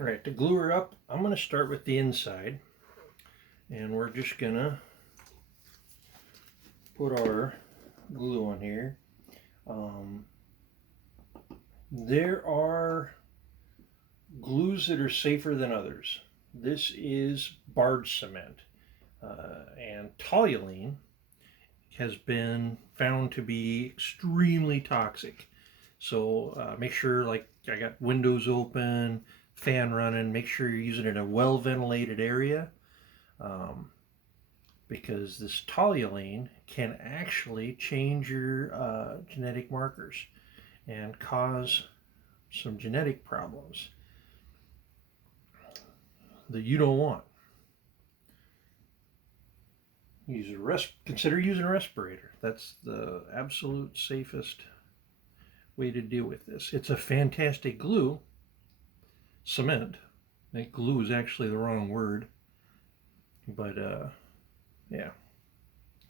All right, to glue her up, I'm going to start with the inside, and we're just going to put our glue on here. There are glues that are safer than others. This is barge cement, and toluene has been found to be extremely toxic. So make sure, like I got windows open, fan running, make sure you're using it in a well ventilated area, um, because this toluene can actually change your genetic markers and cause some genetic problems that you don't want. Consider using a respirator. That's the absolute safest way to deal with this. It's a fantastic glue. Cement. I think glue is actually the wrong word, but yeah.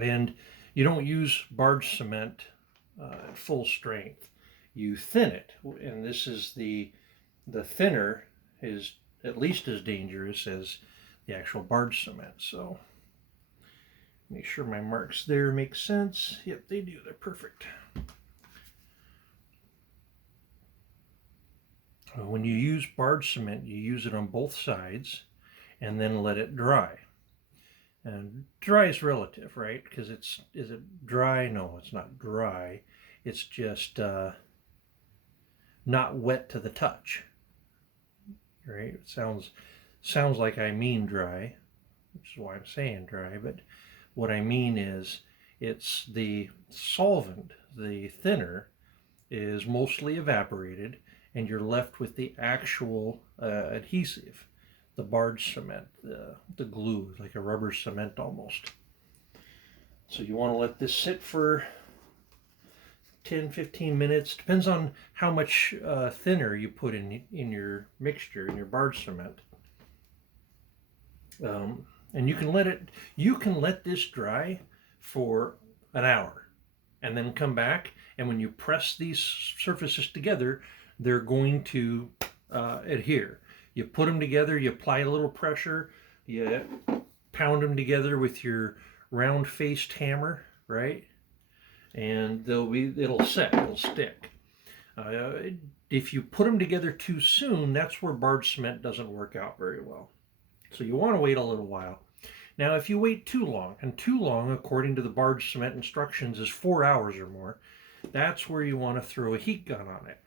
And you don't use barge cement at full strength. You thin it, and this is the thinner is at least as dangerous as the actual barge cement. So make sure my marks there make sense. Yep, they do. They're perfect. When you use barge cement, you use it on both sides and then let it dry. And dry is relative, right? Because is it dry? No, it's not dry. It's just not wet to the touch, right? It sounds like I mean dry, which is why I'm saying dry. But what I mean is it's the solvent, the thinner, is mostly evaporated, and you're left with the actual adhesive, the barge cement, the glue, like a rubber cement almost. So you want to let this sit for 10-15 minutes. Depends on how much thinner you put in your mixture, in your barge cement. And you can let this dry for an hour, and then come back. And when you press these surfaces together, they're going to adhere. You put them together, you apply a little pressure, you pound them together with your round-faced hammer, right? And it'll set, it'll stick. If you put them together too soon, that's where barge cement doesn't work out very well. So you want to wait a little while. Now, if you wait too long, and too long, according to the barge cement instructions, is 4 hours or more, that's where you want to throw a heat gun on it.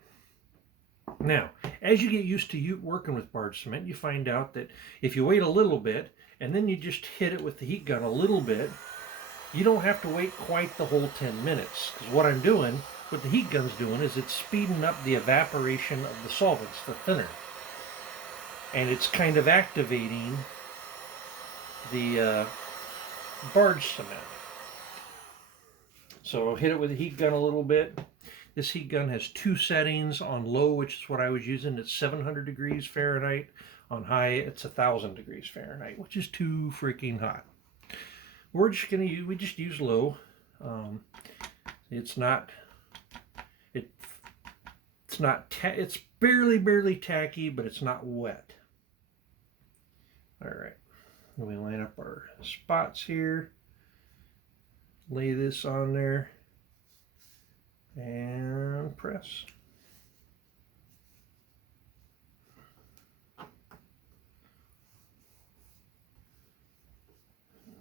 Now, as you get used to working with barge cement, you find out that if you wait a little bit, and then you just hit it with the heat gun a little bit, you don't have to wait quite the whole 10 minutes. Because what the heat gun's doing is it's speeding up the evaporation of the solvents, the thinner. And it's kind of activating the barge cement. So hit it with the heat gun a little bit. This heat gun has 2 settings. On low, which is what I was using, it's 700 degrees Fahrenheit. On high, it's 1,000 degrees Fahrenheit, which is too freaking hot. We just use low. It's barely tacky, but it's not wet. All right, we line up our spots here, lay this on there, and press.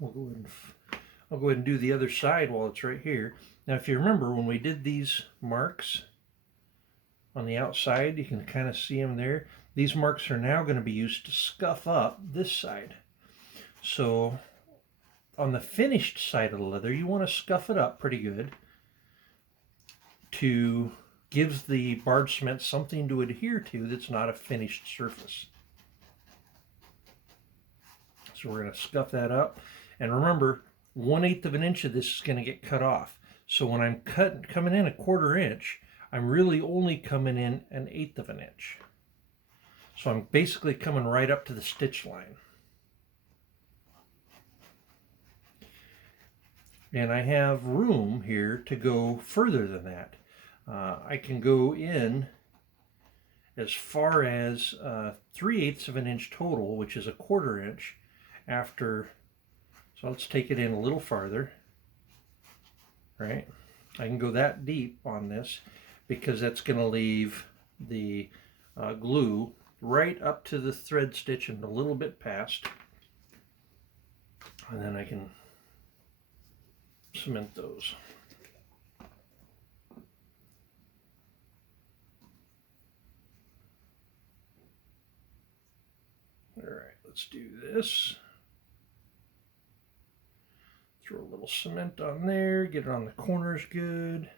I'll go ahead and do the other side while it's right here. Now, if you remember, when we did these marks on the outside, you can kind of see them there. These marks are now going to be used to scuff up this side. So on the finished side of the leather, you want to scuff it up pretty good to give the barge cement something to adhere to that's not a finished surface. So we're going to scuff that up. And remember, 1/8 of an inch of this is going to get cut off. So when I'm coming in a 1/4 inch, I'm really only coming in 1/8 of an inch. So I'm basically coming right up to the stitch line. And I have room here to go further than that. I can go in as far as 3/8 of an inch total, which is a 1/4 inch after. So let's take it in a little farther, right? I can go that deep on this because that's going to leave the glue right up to the thread stitch and a little bit past. And then I can cement those. All right, let's do this. Throw a little cement on there, get it on the corners good.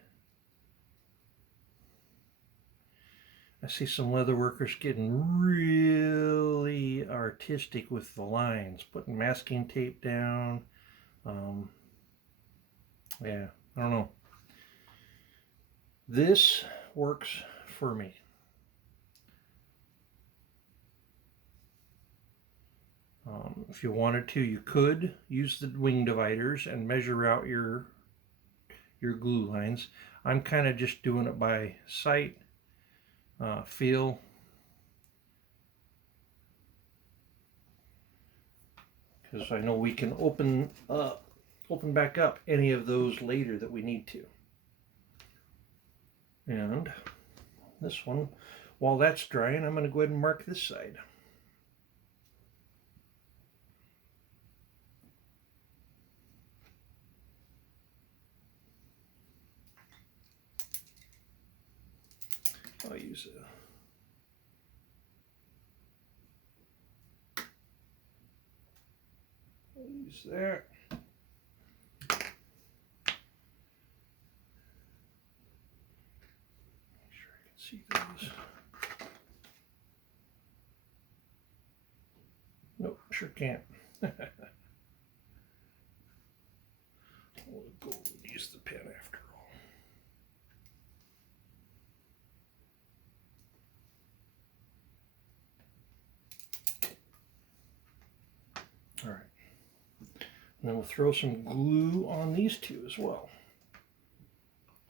I see some leather workers getting really artistic with the lines, putting masking tape down. Yeah, I don't know. This works for me. If you wanted to, you could use the wing dividers and measure out your glue lines. I'm kind of just doing it by sight, feel. Because I know we can open back up any of those later that we need to. And this one, while that's drying, I'm going to go ahead and mark this side. I'll use that. Make sure I can see those. Nope, sure can't. We'll go use the pen after all. All right. And then we'll throw some glue on these two as well.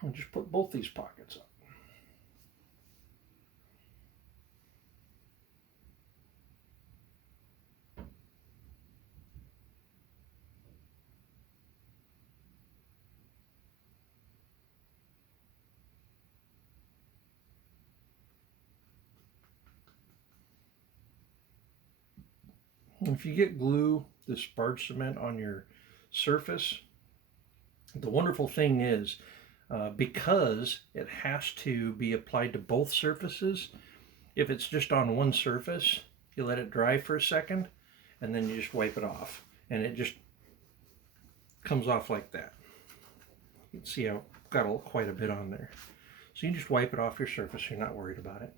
I'll just put both these pockets up. If you get glue, this sparge cement on your surface, the wonderful thing is because it has to be applied to both surfaces, if it's just on one surface, you let it dry for a second and then you just wipe it off and it just comes off like that. You can see I've got quite a bit on there. So you just wipe it off your surface so you're not worried about it.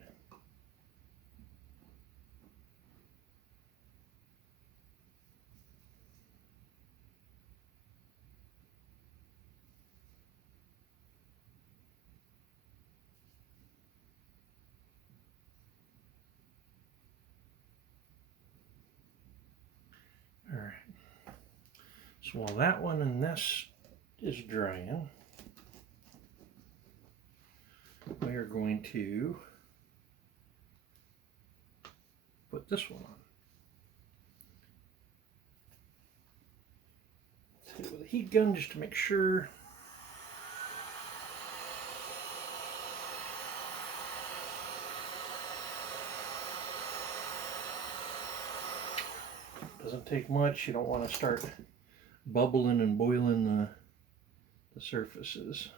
All right. So while that one and this is drying, we are going to put this one on. Let's hit it with a heat gun just to make sure. Doesn't take much. You don't want to start bubbling and boiling the surfaces.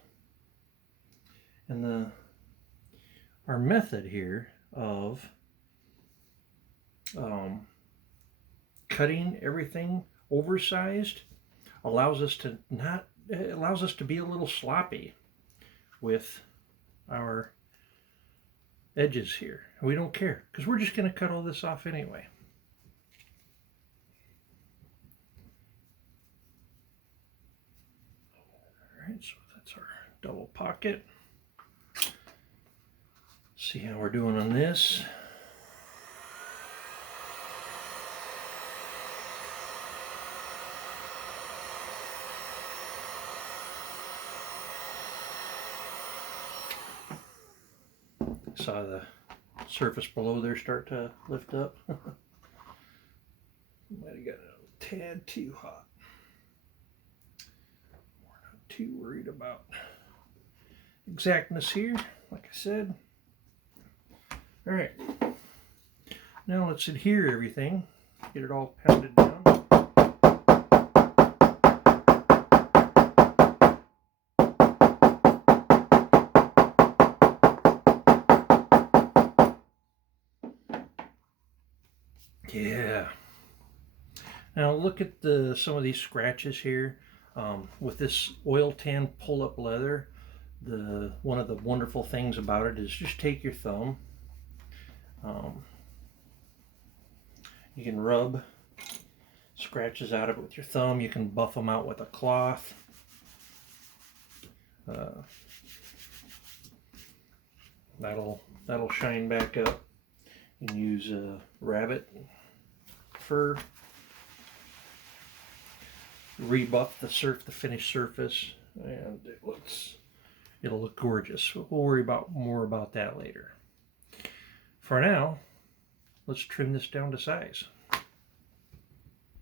And our method here of cutting everything oversized allows us to be a little sloppy with our edges here. We don't care because we're just going to cut all this off anyway. Alright, so that's our double pocket. See how we're doing on this. surface below there start to lift up. Might have got a tad too hot. We're not too worried about exactness here, like I said. All right, now let's adhere everything, get it all pounded down. Yeah. Now look at some of these scratches here. With this oil tan pull-up leather, one of the wonderful things about it is just take your thumb. You can rub scratches out of it with your thumb. You can buff them out with a cloth. That'll shine back up. You can use rabbit fur. Rebuff the finished surface, and it'll look gorgeous. We'll worry more about that later. For now, let's trim this down to size.